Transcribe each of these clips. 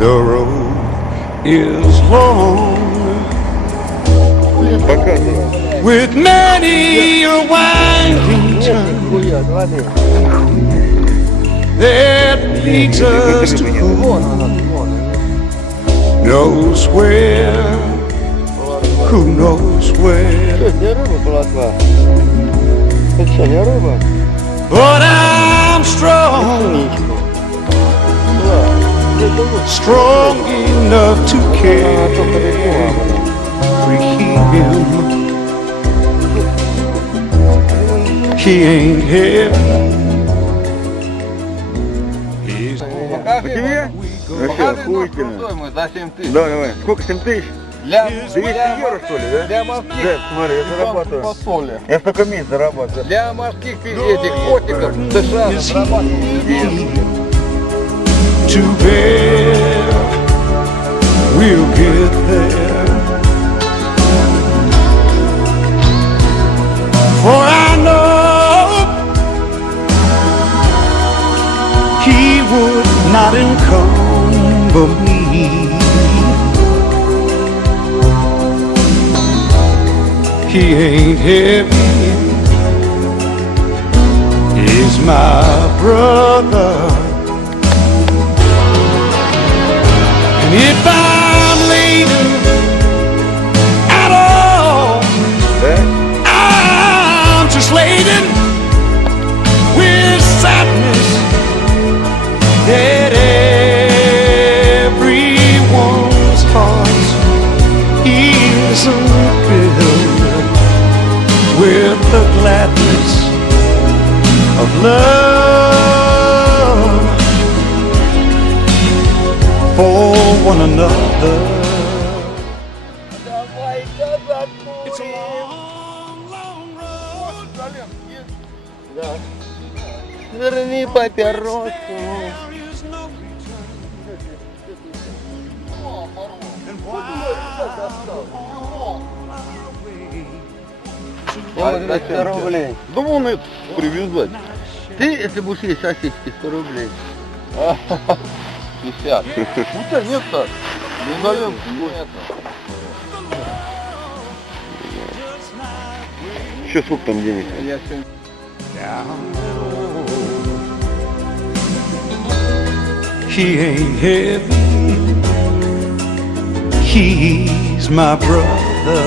The road is long with many a winding turn that leads us to who knows where, who knows where. But I'm strong, strong enough to carry him. He ain't heavy. Вообще охуительно. За 7 тысяч. Да, давай. Сколько, 7 тысяч? Для 200 евро, что ли, да? Для морских. Да, смотри, я зарабатываю. Я столько месяц зарабатываю. Для морских этих котиков США зарабатываю. To bear, we'll get there. For I know he would not encumber me. He ain't heavy. He's my brother. And if I'm laden at all, I'm just laden with sadness that everyone's heart isn't filled with the gladness of love for one another. It's a long, long road. Да. Верни папироску. Вот 100 рублей. Да вон это привязать. Ты, если будешь есть сосиски, 100 рублей. 50. У тебя нет-то. Изоленки нет. Еще сколько там денег? Я сегодня... He ain't heavy. He's my brother.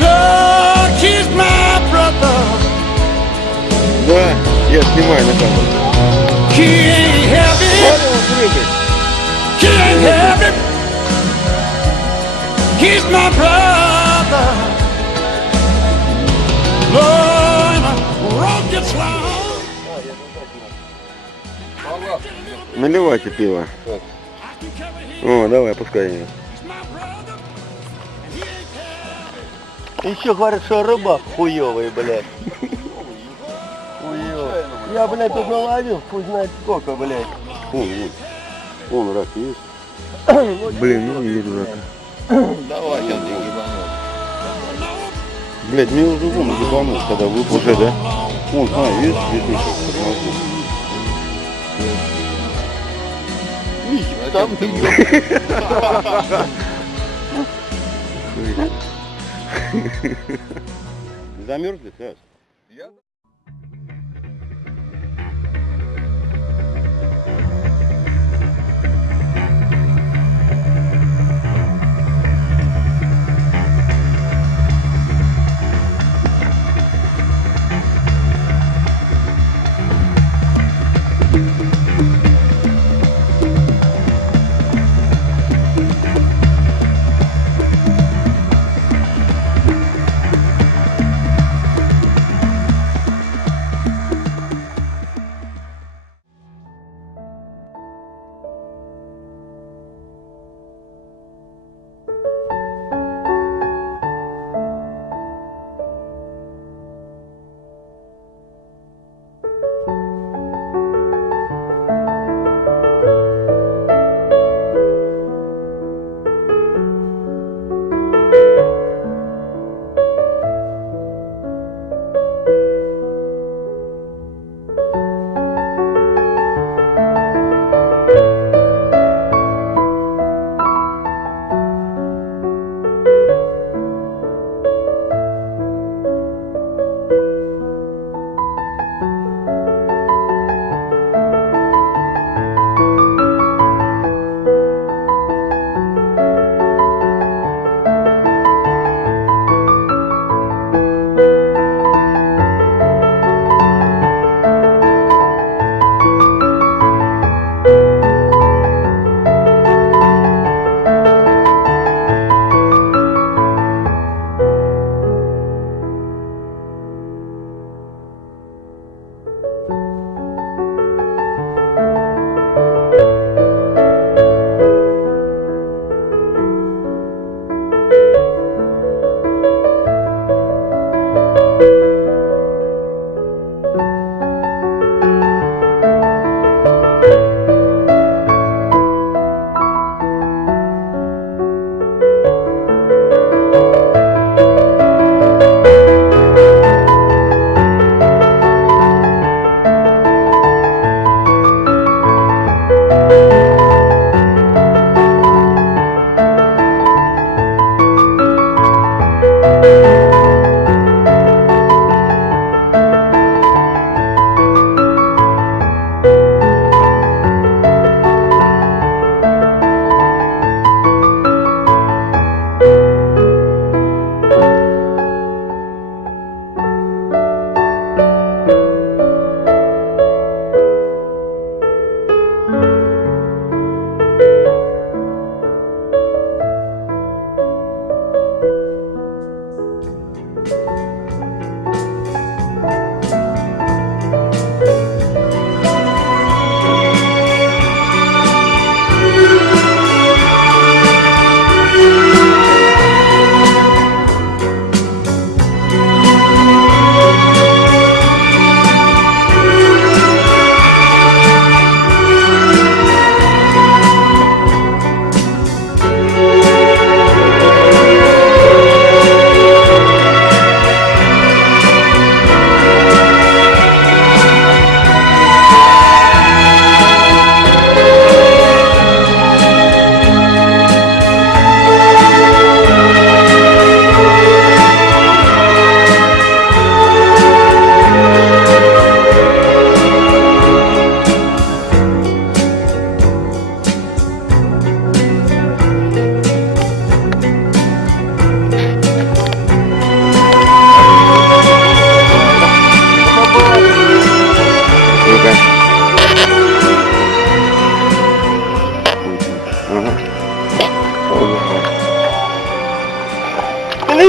No, he's my brother. Да, я снимаю на камеру. He ain't heavy. He ain't heavy. He's my brother. Lord, the road gets long. Наливайте пиво. О, давай, пускай ее. Еще говорят, что рыба хуёвая, блядь. Хуёвая. Я, блядь, тут наловил, хуй знает сколько, блядь. Вон рак есть. Блин, ну не вижу рака. Давай, сейчас деньги ебанут. Блядь, мне уже вон ебанул, когда выпал. Уже, да? Вон, смотри, видишь, здесь еще. Там ты Замерзли, Саш?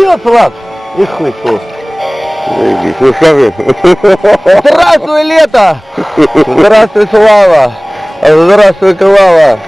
смеется, Влад? И хуй его. Ну скажи. Здравствуй, лето! Здравствуй, Слава! Здравствуй, Клава!